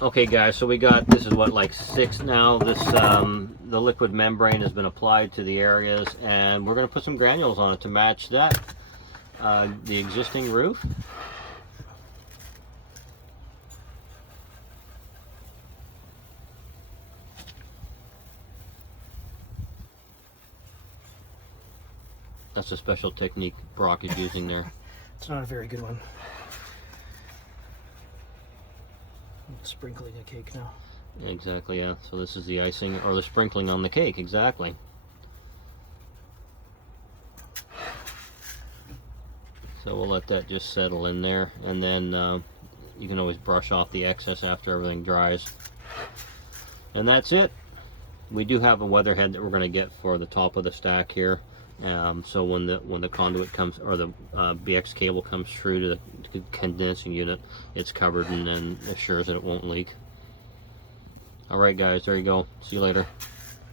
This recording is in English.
Okay guys, so we got, this is what, like 6 now. This the liquid membrane has been applied to the areas, and we're going to put some granules on it to match that, the existing roof. That's a special technique Brock is using there. It's not a very good one. I'm sprinkling a cake now. Exactly, yeah. So this is the icing, or the sprinkling on the cake, exactly. So we'll let that just settle in there, and then you can always brush off the excess after everything dries. And that's it. We do have a weatherhead that we're going to get for the top of the stack here. So when the conduit comes, or the BX cable comes through to the condensing unit, it's covered and then assures that it won't leak. Alright guys, there you go. See you later.